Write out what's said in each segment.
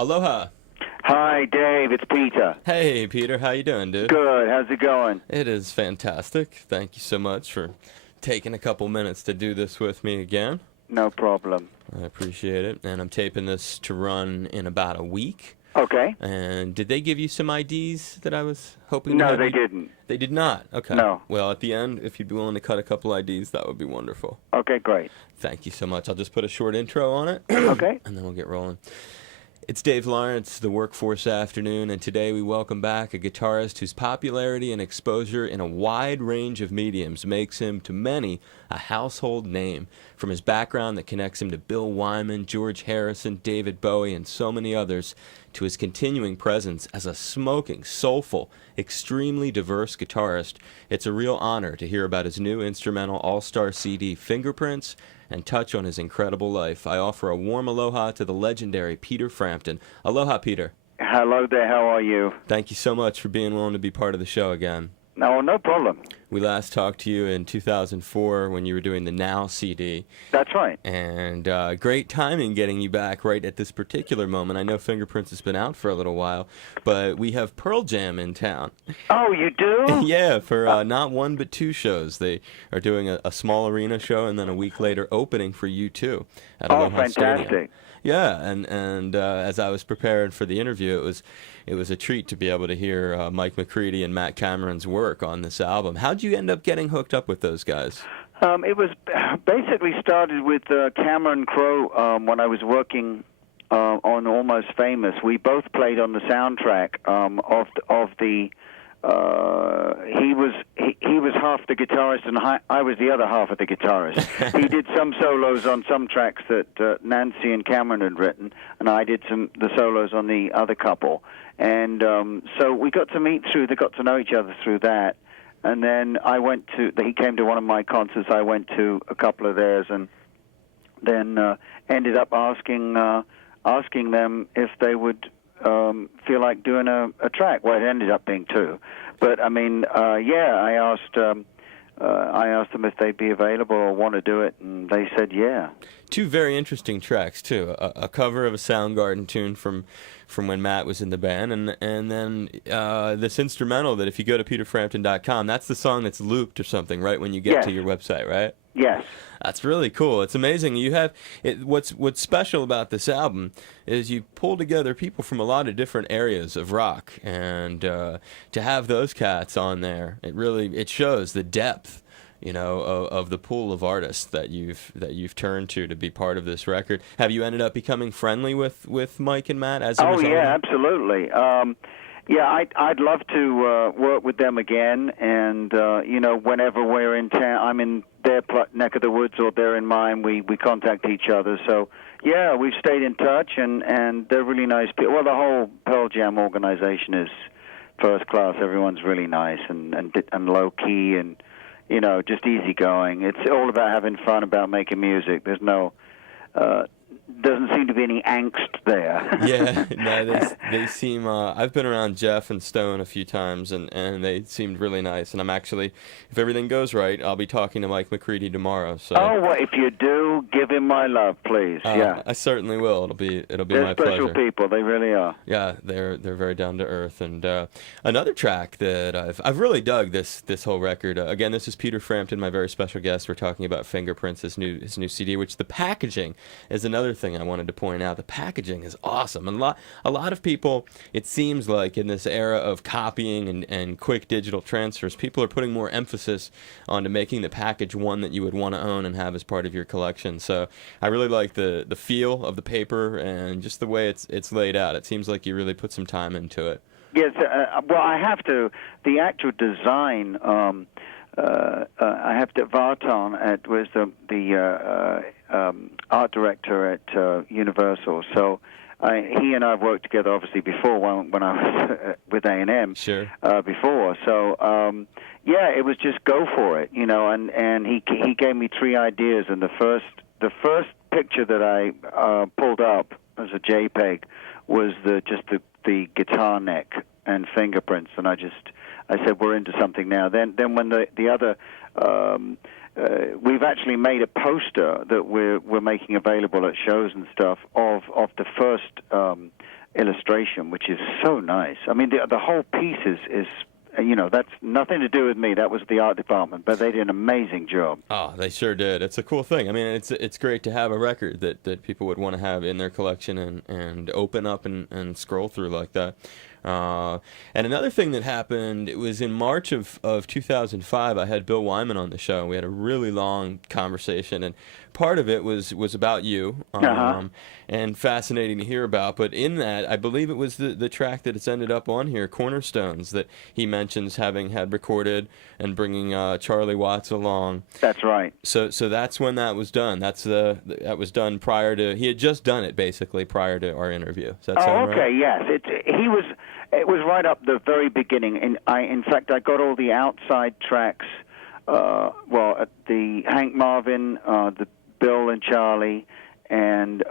Aloha. Hi, Dave. It's Peter. Hey, Peter. How you doing, dude? Good. How's it going? It is fantastic. Thank you so much for taking a couple minutes to do this with me again. No problem. I appreciate it. And I'm taping this to run in about a week. Okay. And did they give you some IDs that I was hoping to No, have they you- didn't. They did not? Okay. No. Well, at the end, if you'd be willing to cut a couple IDs, that would be wonderful. Okay, great. Thank you so much. I'll just put a short intro on it. Okay. And then we'll get rolling. It's Dave Lawrence, the Workforce Afternoon, and today we welcome back a guitarist whose popularity and exposure in a wide range of mediums makes him, to many, a household name. From his background that connects him to Bill Wyman, George Harrison, David Bowie, and so many others, to his continuing presence as a smoking, soulful, extremely diverse guitarist, it's a real honor to hear about his new instrumental all-star CD, Fingerprints, and touch on his incredible life. I offer a warm aloha to the legendary Peter Frampton. Aloha, Peter. Hello there. How are you? Thank you so much for being willing to be part of the show again. No problem. We last talked to you in 2004 when you were doing the Now CD. That's right. And great timing getting you back right at this particular moment. I know Fingerprints has been out for a little while, but we have Pearl Jam in town. Oh, you do? Yeah, for not one but two shows. They are doing a small arena show and then a week later opening for U2 at Aloha fantastic. Stadium. Yeah, and as I was preparing for the interview, it was a treat to be able to hear Mike McCready and Matt Cameron's work on this album. How'd you end up getting hooked up with those guys? It was basically started with Cameron Crowe when I was working on Almost Famous. We both played on the soundtrack of the. He was half the guitarist and I was the other half of the guitarist. He did some solos on some tracks that Nancy and Cameron had written, and I did the solos on the other couple. And so we got to meet they got to know each other through that. And then he came to one of my concerts. I went to a couple of theirs, and then ended up asking them if they would feel like doing a track. Well, it ended up being two, but I mean, I asked them if they'd be available or want to do it, and they said yeah. Two very interesting tracks too. A cover of a Soundgarden tune from when Matt was in the band, and then this instrumental that if you go to peterframpton.com, that's the song that's looped or something right when you get to your website, right? Yes. That's really cool. It's amazing. You have what's special about this album is you pull together people from a lot of different areas of rock, and to have those cats on there, it shows the depth, of the pool of artists that you've turned to be part of this record. Have you ended up becoming friendly with Mike and Matt as a result? Oh yeah, absolutely. I'd love to work with them again, and whenever we're in town, I'm in their neck of the woods or they're in mine, we contact each other. So yeah, we've stayed in touch, and they're really nice people. Well, the whole Pearl Jam organization is first class. Everyone's really nice and low key and just easygoing. It's all about having fun, about making music. There's no doesn't seem to be any angst there. Yeah, no, they seem. I've been around Jeff and Stone a few times, and they seemed really nice. And I'm actually, if everything goes right, I'll be talking to Mike McCready tomorrow. So. Oh, well, if you do, give him my love, please. Yeah, I certainly will. It'll be they're my pleasure. They're special people. They really are. Yeah, they're very down to earth. And another track that I've really dug this whole record. Again, this is Peter Frampton, my very special guest. We're talking about Fingerprints, his new CD, which the packaging is another thing I wanted to point out. The packaging is awesome. And a lot of people, it seems like in this era of copying and quick digital transfers, people are putting more emphasis onto making the package one that you would want to own and have as part of your collection. So I really like the feel of the paper and just the way it's laid out. It seems like you really put some time into it. Yes, well, I have to. The actual design, I have to. Vartan was the art director at Universal. So he and I have worked together, obviously, before when I was with A&M. Sure. Before, so it was just go for it, And he gave me three ideas, and the first picture that I pulled up as a JPEG was the guitar neck and Fingerprints, and I said we're into something now. Then when the other we've actually made a poster that we're making available at shows and stuff of the first illustration, which is so nice. I mean, the whole piece is that's nothing to do with me. That was the art department, but they did an amazing job. Oh, they sure did. It's a cool thing. I mean, it's great to have a record that people would want to have in their collection and open up and scroll through like that. And another thing that happened, it was in March of 2005, I had Bill Wyman on the show, and we had a really long conversation, and part of it was about you, and fascinating to hear about, but in that, I believe it was the track that it's ended up on here, Cornerstones, that he mentions having had recorded and bringing Charlie Watts along. That's right. So that's when that was done. That was done prior to, he had just done it, basically, prior to our interview. Does that sound right? Okay, yes. It was right up the very beginning, and in fact, I got all the outside tracks. At the Hank Marvin, the Bill and Charlie, and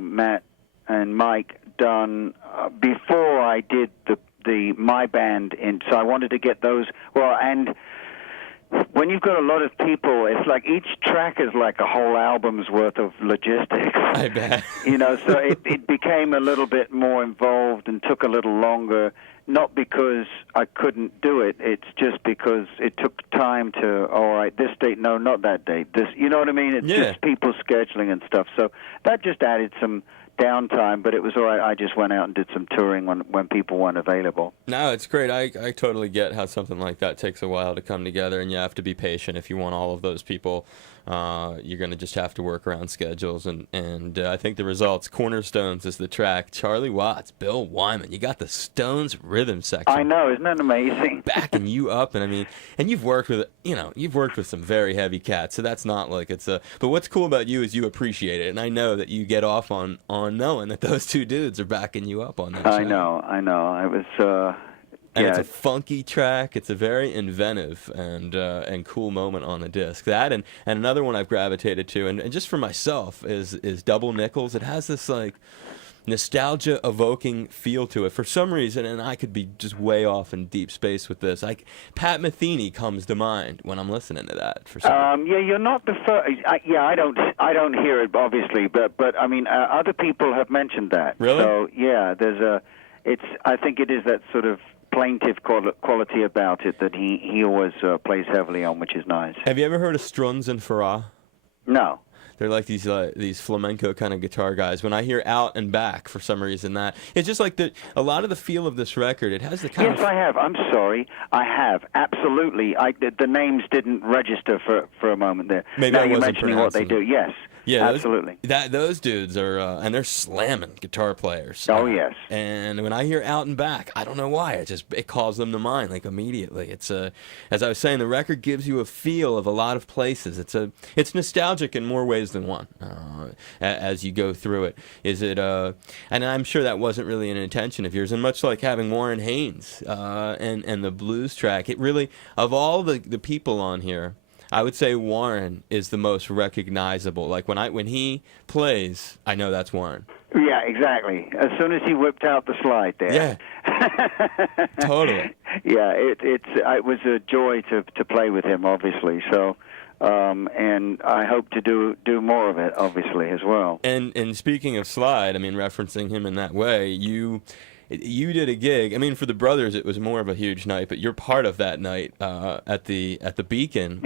Matt and Mike done before I did the my band. So I wanted to get those. Well, and when you've got a lot of people, it's like each track is like a whole album's worth of logistics. I bet. So it became a little bit more involved and took a little longer, not because I couldn't do it, it's just because it took time to, all right, this date, no, not that date. This, you know what I mean? It's just people scheduling and stuff. So that just added some downtime, but it was all right. I just went out and did some touring when people weren't available. No, it's great. I totally get how something like that takes a while to come together, and you have to be patient if you want all of those people. You're going to just have to work around schedules, and I think the results, Cornerstones is the track, Charlie Watts, Bill Wyman, you got the Stones rhythm section. I know, isn't that amazing? Backing you up, and I mean, and you've worked with some very heavy cats, so that's not like it's a, but what's cool about you is you appreciate it, and I know that you get off on knowing that those two dudes are backing you up on that I show. know. It was, and it's a funky track. It's a very inventive and cool moment on the disc. That and another one I've gravitated to, and just for myself, is Double Nickels. It has this like nostalgia evoking feel to it for some reason, and I could be just way off in deep space with this. Like Pat Metheny comes to mind when I'm listening to that. For some yeah, you're not the first. I don't hear it obviously, but I mean other people have mentioned that. Really? So yeah, I think it is that sort of plaintive quality about it that he always plays heavily on, which is nice. Have you ever heard of Strunz and Farah? No. They're like these flamenco kind of guitar guys. When I hear Out and Back, for some reason, that it's just like a lot of the feel of this record. It has the kind of... Yes, I have. I'm sorry. I have. Absolutely. The names didn't register for a moment there. Maybe now I you're wasn't mentioning what they do. Yes. Yeah, absolutely. Those dudes are, and they're slamming guitar players. Oh, yes. And when I hear Out and Back, I don't know why, it calls them to mind like immediately. It's as I was saying, the record gives you a feel of a lot of places. It's nostalgic in more ways than one as you go through it. And I'm sure that wasn't really an intention of yours. And much like having Warren Haynes and the blues track, it really, of all the people on here, I would say Warren is the most recognizable. Like when he plays, I know that's Warren. Yeah, exactly. As soon as he whipped out the slide there. Yeah. Totally. Yeah, it was a joy to play with him, obviously. So, and I hope to do more of it, obviously, as well. And speaking of slide, I mean, referencing him in that way, you did a gig. I mean, for the brothers, it was more of a huge night, but you're part of that night at the Beacon,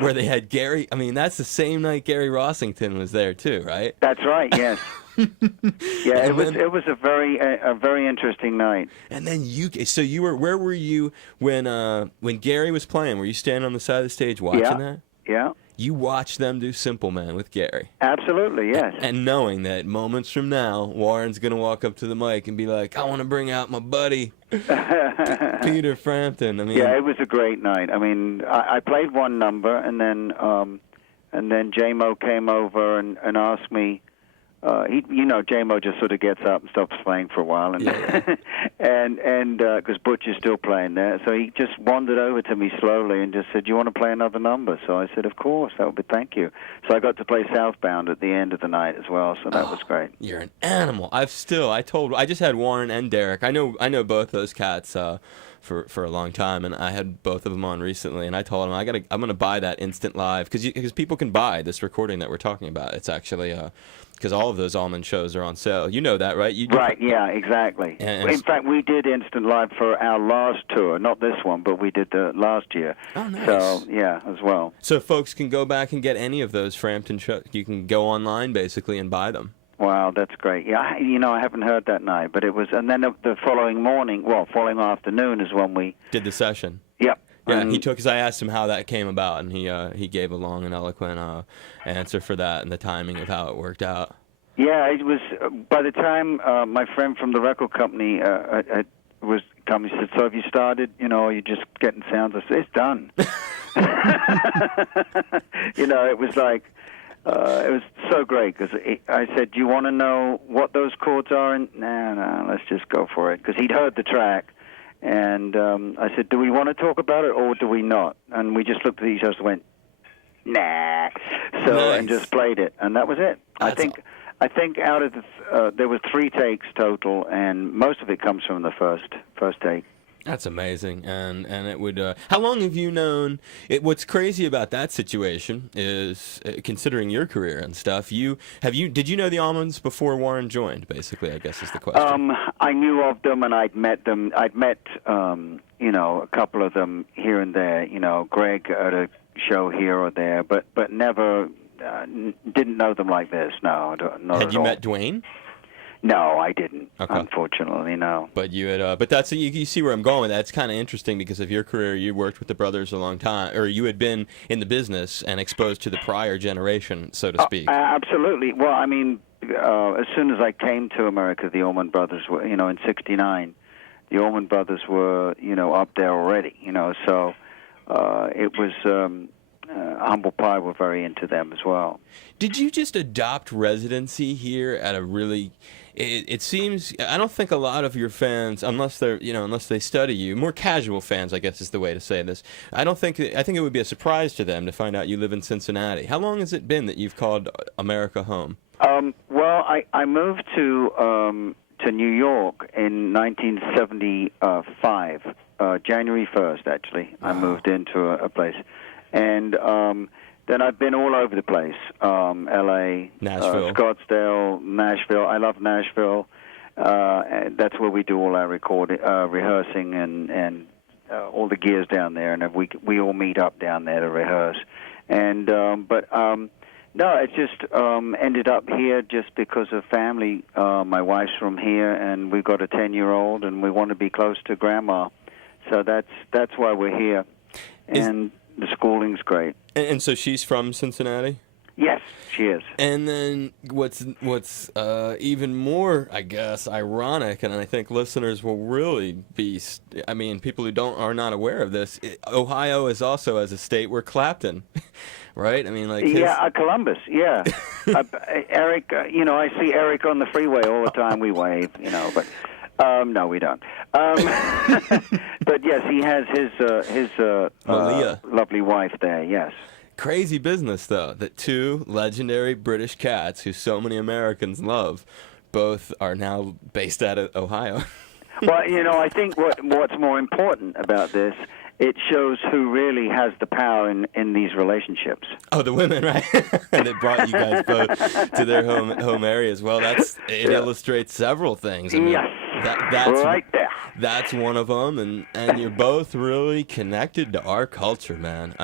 where they had Gary. I mean, that's the same night Gary Rossington was there too, right? That's right. Yes. Yeah, it was a very interesting night. And then where were you when Gary was playing? Were you standing on the side of the stage watching that? Yeah. You watched them do Simple Man with Gary. Absolutely, yes. And knowing that moments from now, Warren's going to walk up to the mic and be like, I want to bring out my buddy, Peter Frampton. I mean, yeah, it was a great night. I mean, I played one number, and then J-Mo came over and asked me, J-Mo just sort of gets up and stops playing for a while, and and because Butch is still playing there, so he just wandered over to me slowly and just said, "Do you want to play another number?" So I said, "Of course, that would be thank you." So I got to play Southbound at the end of the night as well, so that was great. You're an animal. I just had Warren and Derek. I know both those cats for a long time, and I had both of them on recently, and I told them I'm gonna buy that Instant Live because people can buy this recording that we're talking about. It's actually because all of those Allman shows are on sale. You know that, right? Right, yeah, exactly. In fact, we did Instant Live for our last tour, not this one, but we did the last year. Oh, nice. So, yeah, as well. So folks can go back and get any of those Frampton shows. You can go online, basically, and buy them. Wow, that's great. Yeah, I haven't heard that night, but it was, and then the following morning, following afternoon is when we did the session. Yep. Yeah, he took, because I asked him how that came about, and he gave a long and eloquent answer for that and the timing of how it worked out. Yeah, it was, by the time my friend from the record company was coming, he said, so have you started, you're just getting sounds? I said, it's done. It was like, it was so great, because I said, do you want to know what those chords are? And no, let's just go for it, because he'd heard the track. And I said, do we want to talk about it, or do we not? And we just looked at each other and went, nah. So, nice. And just played it, and that was it. I think out of there was 3 takes total, and most of it comes from the first take. That's amazing, and it would. How long have you known? What's crazy about that situation is, considering your career and stuff. Did you know the Allmans before Warren joined? Basically, I guess is the question. I knew of them, and I'd met them. I'd met a couple of them here and there. Greg at a show here or there, but never. Didn't know them like this. No, not at all. Had you met Dwayne? No, I didn't. Okay. Unfortunately, no. But you had. But that's you see where I'm going with that. It's kind of interesting because of your career. You worked with the brothers a long time, or you had been in the business and exposed to the prior generation, so to speak. Absolutely. Well, I mean, as soon as I came to America, the Allman Brothers were, in '69, the Allman Brothers were, up there already. So it was. Humble Pie were very into them as well. Did you just adopt residency here at a really? It seems I don't think a lot of your fans, unless they study you, more casual fans, I guess is the way to say this. I think it would be a surprise to them to find out you live in Cincinnati. How long has it been that you've called America home? Well, I moved to New York in 1975, January 1st. Actually, I moved into a place. And then I've been all over the place, L.A., Nashville. Scottsdale, Nashville. I love Nashville. And that's where we do all our rehearsing and all the gears down there. And we all meet up down there to rehearse. And no, it just ended up here just because of family. My wife's from here, and we've got a 10-year-old, and we want to be close to Grandma. So that's why we're here. And the schooling's great. And so she's from Cincinnati? Yes, she is. And then what's even more, I guess, ironic, and I think listeners will really be, people who are not aware of this, Ohio is also as a state where Clapton, right? Columbus, yeah. Eric, I see Eric on the freeway all the time. We wave, but... no, we don't. But yes, he has his lovely wife there. Yes. Crazy business, though, that 2 legendary British cats who so many Americans love, both are now based out of Ohio. Well, I think what's more important about this, it shows who really has the power in these relationships. Oh, the women, right? And it brought you guys both to their home areas. Well, it illustrates several things. Yes. That's right there. That's one of them, and you're both really connected to our culture, man.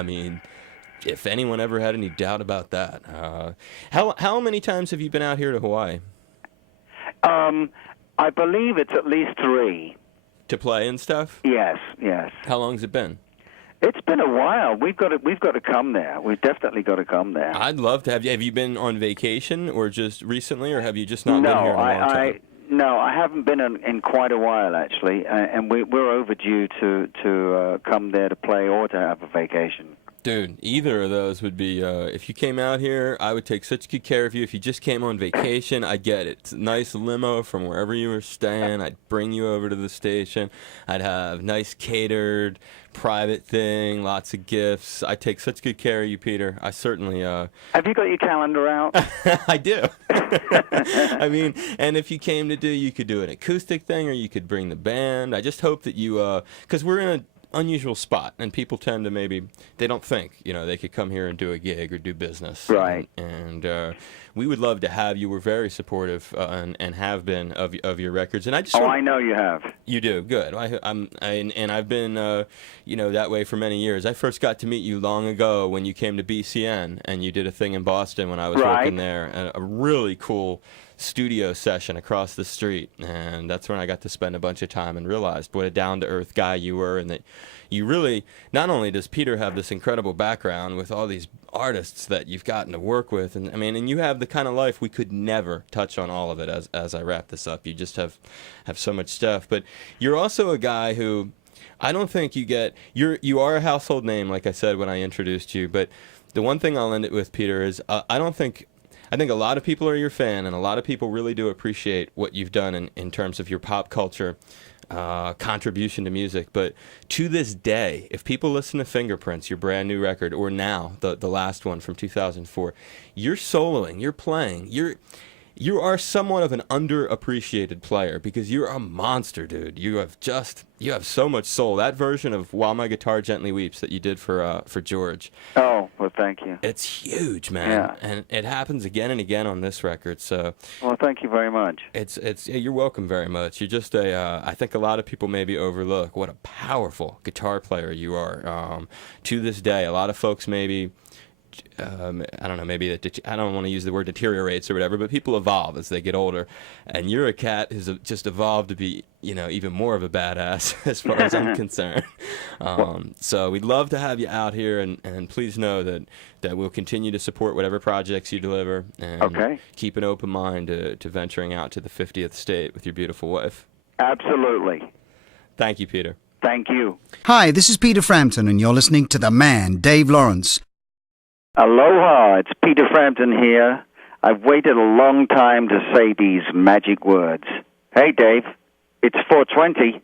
If anyone ever had any doubt about that. How many times have you been out here to Hawaii? I believe it's at least 3. To play and stuff? Yes. How long's it been? It's been a while. We've got to come there. We've definitely got to come there. I'd love to have you. Have you been on vacation or just recently, or have you just not been here in a long time? No, I haven't been in quite a while, actually, and we're overdue to come there to play or to have a vacation. Dude, either of those would be, if you came out here, I would take such good care of you. If you just came on vacation, I get it. It's a nice limo from wherever you were staying. I'd bring you over to the station. I'd have nice catered, private thing, lots of gifts. I take such good care of you, Peter. I certainly, Have you got your calendar out? I do. I mean, and if you came to you could do an acoustic thing or you could bring the band. I just hope that you, because we're in a unusual spot, and people tend to they don't think they could come here and do a gig or do business, right? And we would love to have you. We're very supportive and have been of your records, and I just I know you have. You do good. And I've been that way for many years. I first got to meet you long ago when you came to BCN and you did a thing in Boston when I was working there, a really cool studio session across the street, and that's when I got to spend a bunch of time and realized what a down-to-earth guy you were, and that you really, not only does Peter have this incredible background with all these artists that you've gotten to work with, and and you have the kind of life we could never touch on all of it as I wrap this up. You just have so much stuff, but you're also a guy who I don't think you are a household name, like I said when I introduced you, but the one thing I'll end it with, Peter, is I think a lot of people are your fan, and a lot of people really do appreciate what you've done in terms of your pop culture contribution to music. But to this day, if people listen to Fingerprints, your brand new record, or now the last one from 2004, you're soloing, you're playing, you are somewhat of an underappreciated player because you're a monster, dude. You have so much soul. That version of "While My Guitar Gently Weeps" that you did for George. Oh, well, thank you. It's huge, man. Yeah. And it happens again and again on this record. So. Well, thank you very much. You're welcome very much. You're just I think a lot of people maybe overlook what a powerful guitar player you are. To this day, a lot of folks maybe. I don't know, maybe I don't want to use the word deteriorates or whatever, but people evolve as they get older, and you're a cat who's just evolved to be, even more of a badass as far as I'm concerned. So we'd love to have you out here, and please know that we'll continue to support whatever projects you deliver, and keep an open mind to venturing out to the 50th state with your beautiful wife. Absolutely. Thank you, Peter. Thank you. Hi, this is Peter Frampton, and you're listening to the man, Dave Lawrence. Aloha, it's Peter Frampton here. I've waited a long time to say these magic words. Hey, Dave, it's 4:20.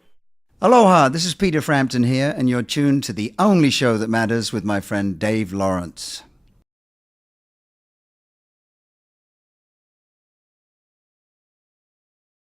Aloha, this is Peter Frampton here, and you're tuned to the only show that matters with my friend Dave Lawrence.